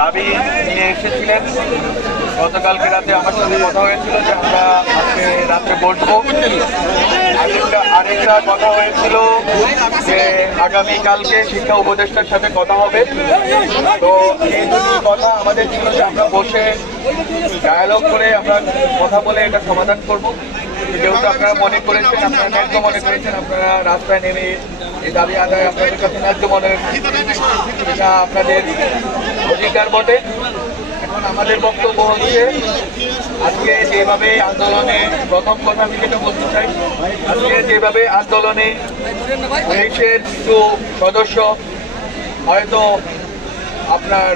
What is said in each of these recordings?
দাবি নিয়ে এসেছিলেন। গতকালকে রাতে আমার সাথে কথা হয়েছিল যে আমরা আজকে রাত্রে বসবো। আরেকটা কথা হয়েছিল যে আগামীকালকে শিক্ষা উপদেষ্টার সাথে কথা হবে। তো এই দুটি কথা আমাদের ছিল যে আমরা বসে ডায়ালগ করে আমরা কথা বলে এটা সমাধান করব। যেহেতু আপনারা মনে করেছেন, আপনারা ন্যায্য মনে করেছেন, আপনারা রাস্তায় নেমে এই দাবি আদায় আপনাদের কাছে ন্যায্য মনে হয়েছে, এটা আপনাদের অধিকার বটে। এখন আমাদের বক্তব্য হচ্ছে আজকে যেভাবে আন্দোলনে প্রথম কথা আমি যেটা বলতে চাই, আজকে যেভাবে আন্দোলনে পুলিশের কিছু সদস্য হয়তো আপনার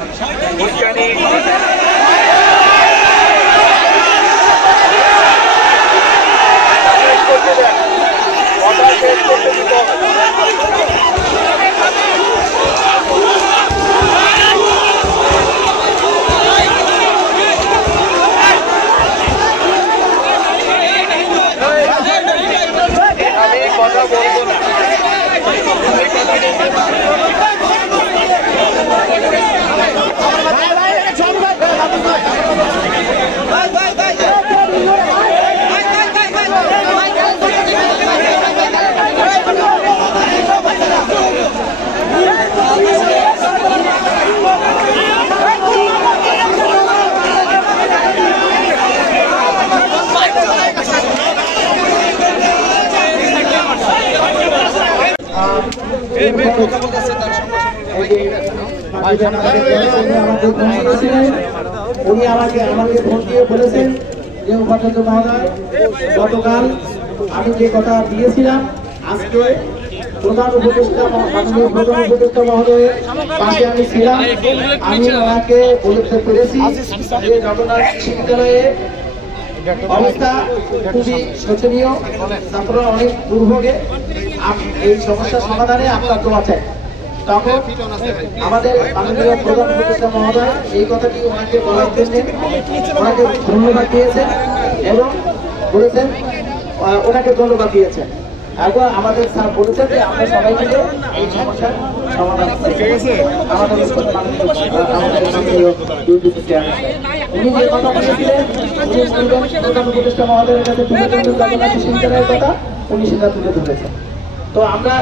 উস্কানি কথা শেষ করতে দিত। আমি কথা বলবো না। উনি আমাকে ফোন দিয়ে বলেছেন যে উপাচার্য মহোদয়, গতকাল আমি যে কথা দিয়েছিলাম আজকে প্রধান উপদেষ্টা মহোদয়ের পাশে আমি ছিলাম। আমি ওনাকে বলতে পেরেছি যে জগন্নাথ বিশ্ববিদ্যালয়ে অবস্থা খুবই শোচনীয়, ছাত্ররা অনেক দুর্ভোগে, এই সমস্যার সমাধানে আপনার দোয়া চাই। তখন আমাদের মাননীয় প্রধান উপদেষ্টা মহোদয় এই কথাটি ওনাকে বলার জন্য ওনাকে ধন্যবাদ দিয়েছেন এবং বলেছেন ওনাকে ধন্যবাদ দিয়েছেন। একবার আমাদের স্যার বলেছেন যে আমরা সবাই মিলে এই সমস্যার সমাধান উনি যে কথা বলেছিলেন, প্রধান উপদেষ্টা মহোদয়ের কাছে তুলে ধরলেন বিশ্ববিদ্যালয়ের কথা, উনি সেটা তুলে ধরেছেন। তো আমরা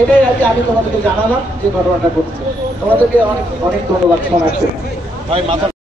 এটাই আর কি আমি তোমাদেরকে জানালাম যে ঘটনাটা ঘটছে। তোমাদেরকে অনেক অনেক ধন্যবাদ শোনাচ্ছি।